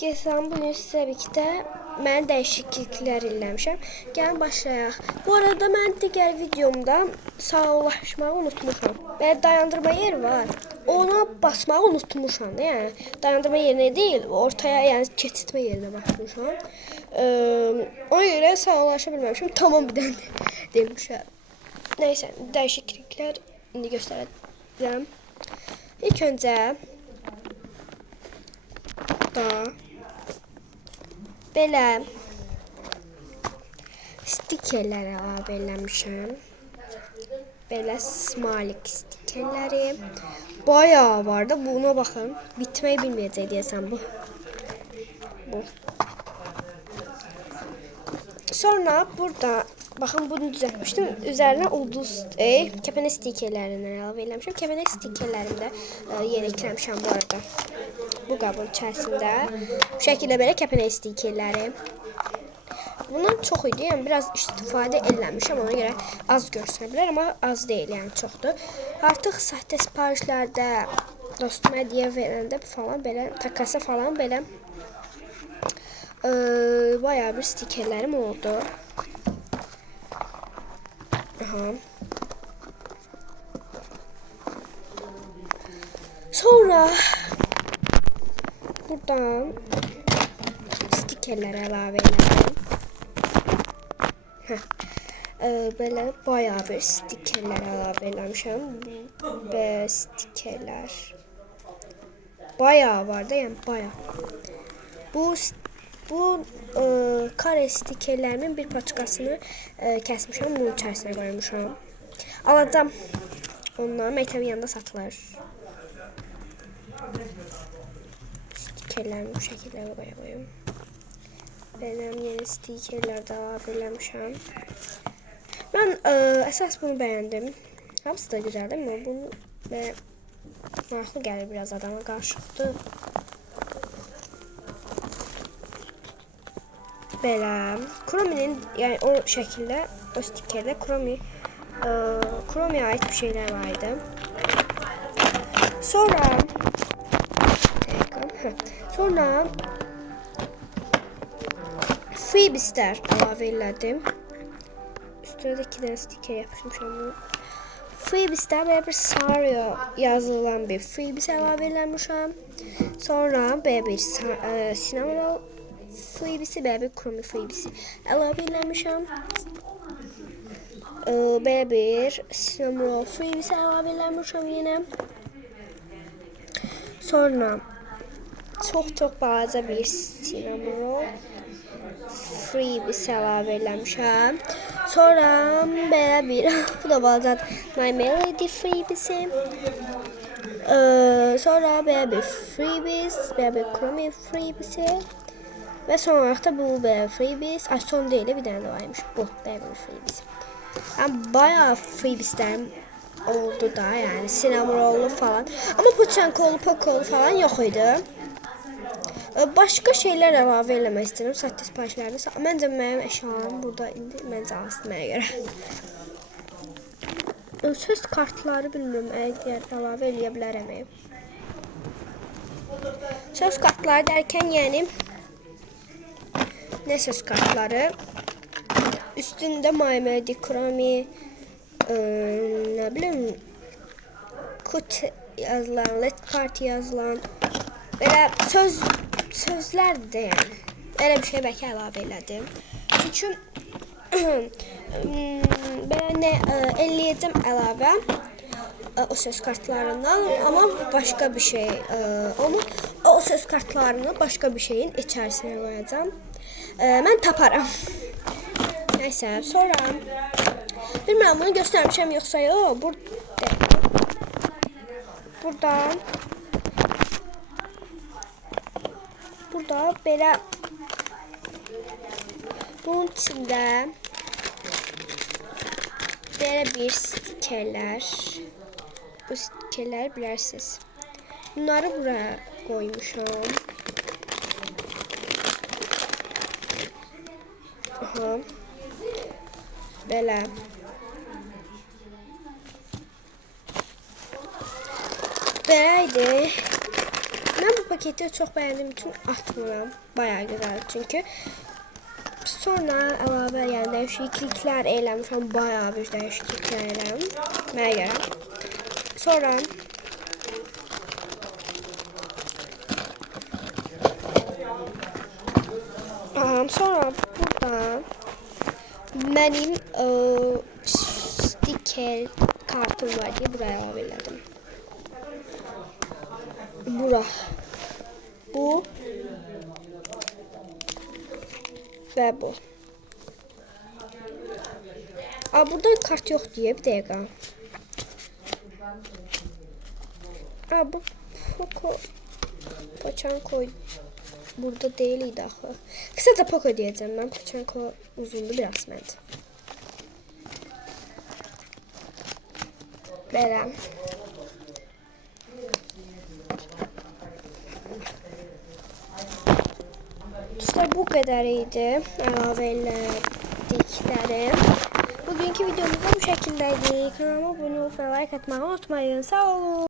Gəlin bugün sizə birlikdə mən dəyişikliklər eləmişəm. Gəlin başlayaq. Bu arada mən digər videomda sağollaşmağı unutmuşam. Bəli, dayandırma yeri var. Ona basmağı unutmuşam. Yəni dayandırma yerinə deyil, ortaya, yəni keçitmə yerinə basmışam. Ona görə sağollaşa bilməmişəm. Tamam bir dənə demişəm. Nəysə, dəyişikliklər indi göstərəcəm. İlk öncə da belə stikerlər əlavə eləmişəm. Belə smalik stikerləri. Bayağı var da, buna baxın. Bitmək bilməyəcək deyəsən bu. Sonra burada baxın, bunu düzəltmişdim. Üzərinə ulduz kəpənək stikerlərindən əlavə eləmişəm. Kəpənək stikerlərində yeni ekləmişəm bu arada. Bu qabın içərisində bu şəkildə belə kəpənək stikerləri. Bundan çox idi, yəni biraz istifadə eləmişəm, ona görə az görsənə bilər, amma az deyil, yəni çoxdur. Artıq sahtə sifarişlərdə dostuma hədiyyə verəndə falan belə, takası falan belə bayağı bir stikerlərim oldu. Sonra buradan stikerlər əlavə elədim. Belə bayağı bir stikerlər əlavə eləmişəm. Və stikerlər bayağı var da, yəni bayağı. Bu kare stikerlərimin bir paçkasını kəsmişəm, bunun içərisinə qoymuşam. Alacam onları, məktəbin yanında satılır. Stikerlərimi bu şəkildə qoyayım. Benim yeni stikerlər də əlavə eləmişəm. Mən əsas bunu bəyəndim. Hamısı da güzel değil mi? Bunu və maraqlı gəlir biraz adama, qarışıqdır. Belə Chrome'nin, yəni o şəkildə, o stikerdə Chrome'ya ait bir şeylər var idi. Sonra Freebie'slər əlavə elədim. Üstüne de 2 dənə stiker yapışmışam bunu. Freebie'slər belə bir Sario yazılan bir Freebies əlavə eləmişəm. Sonra belə bir Cinnamon Freebie'si, belə bir Chrome Freebie'si əlavə eləmişəm. Belə bir Cinnamon Freebie'si əlavə eləmişəm yenə. Sonra çox balaca bir Cinnamon Freebies əlavə eləmişəm. Sonra belə bir, bu da balacadır, My Melody Freebies'i. Sonra belə bir Freebies, belə bir Chrome Freebies'i. Və son olaraq da bu belə Freebies. Son deyil, bir dənə də varmış. Bu belə bir Freebies. Yəni bayağı Freebies'lərim oldu da, yəni Cinnamon falan. Amma Puçankolu, Pokolu falan yox idi. Başqa şeylər əlavə eləmək istəyirəm sahtə sifarişlərdə. Məncə mənim əşyalarım burada indi məncə azdır mənə görə. Söz kartları bilmirəm, əgər əlavə eləyə bilərəm. Söz kartları dərkən, yəni nə söz kartları? Üstündə My Melody, Chrome, nə bilim, Kut yazılan, Let Party yazılan, belə sözlərdir də, yəni. Elə bir şey bəlkə əlavə elədim. Çünki belə nə eləyəcəm əlavə o söz kartlarından, amma başqa bir şey o söz kartlarını başqa bir şeyin içərisinə qoyacağam. Mən taparam. Nəysə, sonra bilmirəm, bunu göstərmişəm yoxsa yox. Burada belə bunun içində belə bir stikerlər. Bu stikerləri bilərsiniz. Bunları buraya qoymuşam. Belə. Belə idi. Mən bu paketi çok beğendiğim için atmıram. Bayağı güzel çünkü. Sonra əlavə yəni dəyişikliklər eləmişəm. Bayağı bir dəyişikliklər eləmişəm. Mənə görə. Sonra buradan mənim sticker kartım var ki buraya əlavə elədim. Bura. Bu ve bu. Burada kart yok diye bir dakika. Bu Pochanko burada değildi axı. Kısaca Poco diyeceğim ben. Pochanko uzundu biraz bence. Verəm. İşte bu kadar idi. Əlavələrdiklərim. Bugünkü videomuzda bu şəkildəydi. Kanalıma abunə olub və like atmağı unutmayın. Sağ olun.